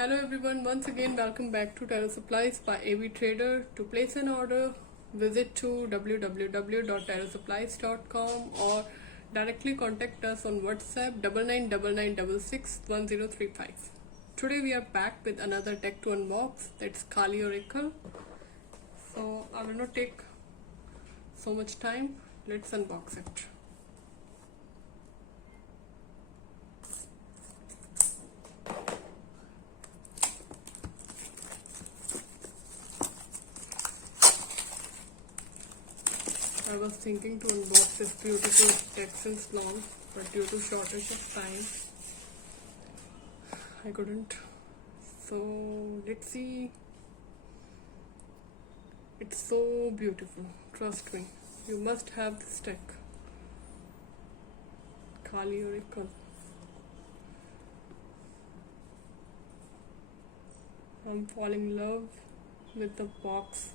Hello everyone, once again welcome back to Tarotsupplies by AV Trader. To place an order, visit to www.tarotsupplies.com or directly contact us on WhatsApp 9999661035. Today we are back with another deck to unbox, that's Kali Oracle. So I will not take so much time, let's unbox it. I was thinking to unbox this beautiful deck since long, but due to shortage of time, I couldn't. So let's see. It's so beautiful. Trust me, you must have this deck. Kali Oracle. I'm falling in love with the box.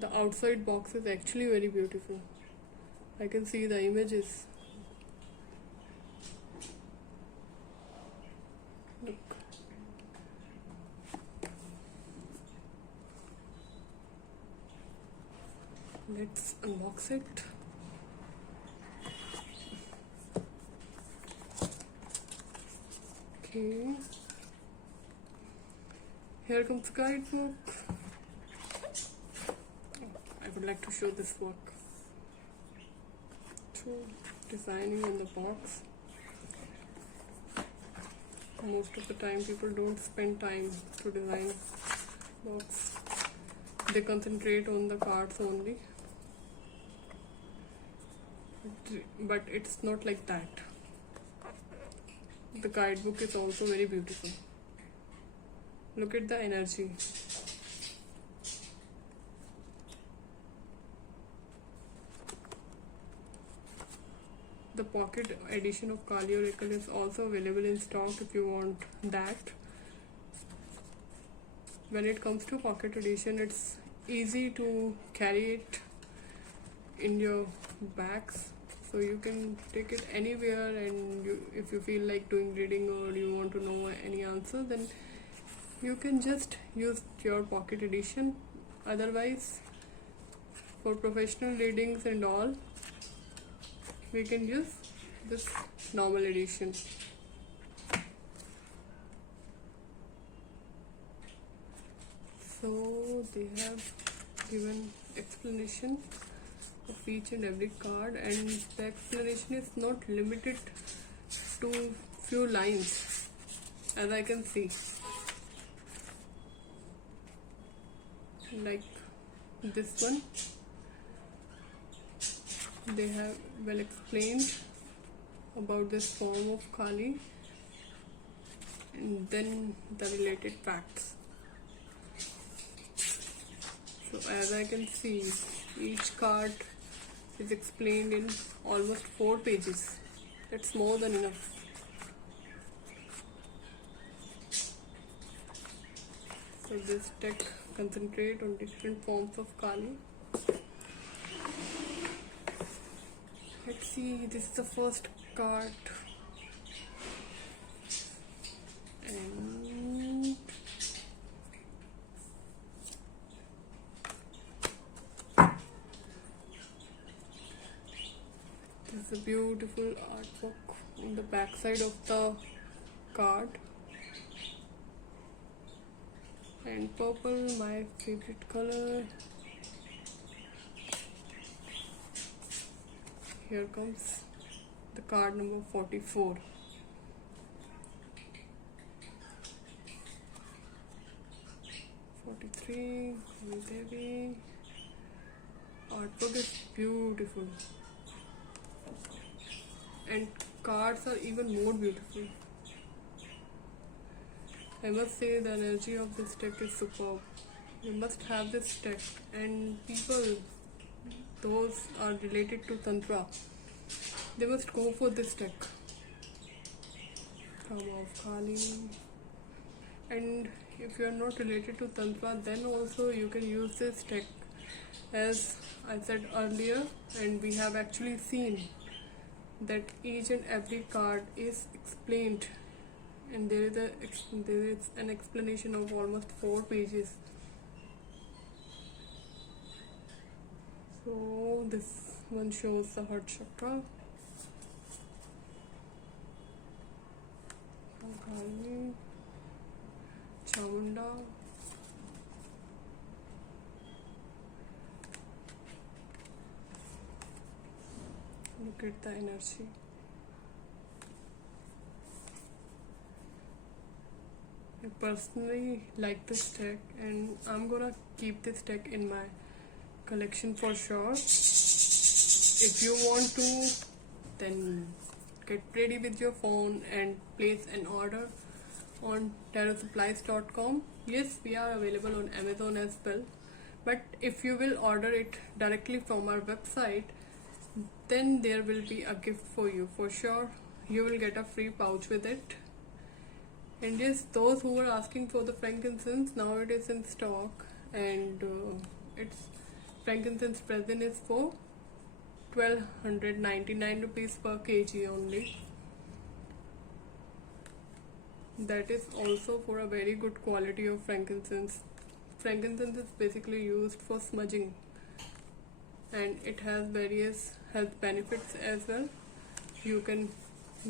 The outside box is actually very beautiful. I can see the images. Look. Let's unbox it. Okay. Here comes the guidebook. I would like to show this work. So, designing on the box. Most of the time people don't spend time to design box. They concentrate on the cards only. But it's not like that. The guidebook is also very beautiful. Look at the energy. The pocket edition of Kali Oracle is also available in stock if you want that. When it comes to pocket edition, it's easy to carry it in your bags, so you can take it anywhere, and if you feel like doing reading or you want to know any answer, then you can just use your pocket edition. Otherwise, for professional readings and all, we can use this normal edition. So they have given explanation of each and every card, and the explanation is not limited to few lines, as I can see. Like this one, they have well explained about this form of Kali and then the related facts. So as I can see, each card is explained in almost 4 pages. That's more than enough. So this deck concentrates on different forms of Kali. Let's see, this is the first card, and this is a beautiful artwork on the back side of the card. And purple, my favorite color. Here comes the card number 44. Devi. Artwork is beautiful, and cards are even more beautiful. I must say the energy of this deck is superb. You must have this deck, and people, those are related to Tantra, they must go for this deck. Karma of Kali. And if you are not related to Tantra, then also you can use this deck, as I said earlier, and we have actually seen that each and every card is explained and there is an explanation of almost 4 pages. So this one shows the heart chakra, Kali, Chamunda, look at the energy. I personally like this deck, and I'm gonna keep this deck in my collection for sure. If you want to, then get ready with your phone and place an order on Tarotsupplies.com. Yes, we are available on Amazon as well, but if you will order it directly from our website, then there will be a gift for you for sure. You will get a free pouch with it. And yes, those who were asking for the frankincense, now it is in stock, and its frankincense present is for 1299 rupees per kg only. That is also for a very good quality of frankincense. Frankincense is basically used for smudging, and it has various health benefits as well. You can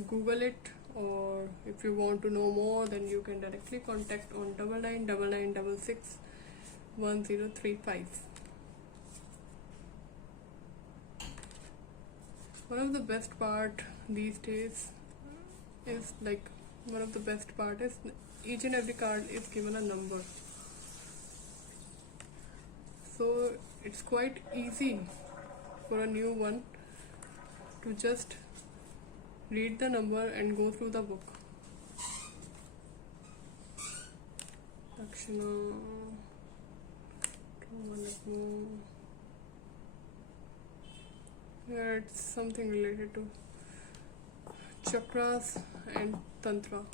Google it, or if you want to know more, then you can directly contact on 9999661035. One of the best part these days is each and every card is given a number, so it's quite easy for a new one to just read the number and go through the book. Lakshana, yeah, it's something related to chakras and tantra.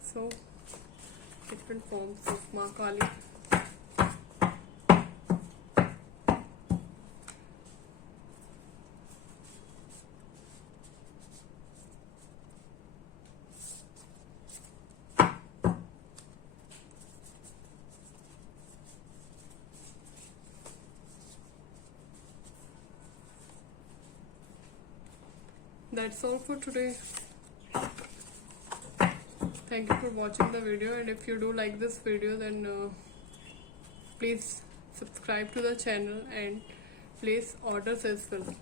So different forms of Ma Kali. That's all for today. Thank you for watching the video, and if you do like this video, then please subscribe to the channel and place orders as well.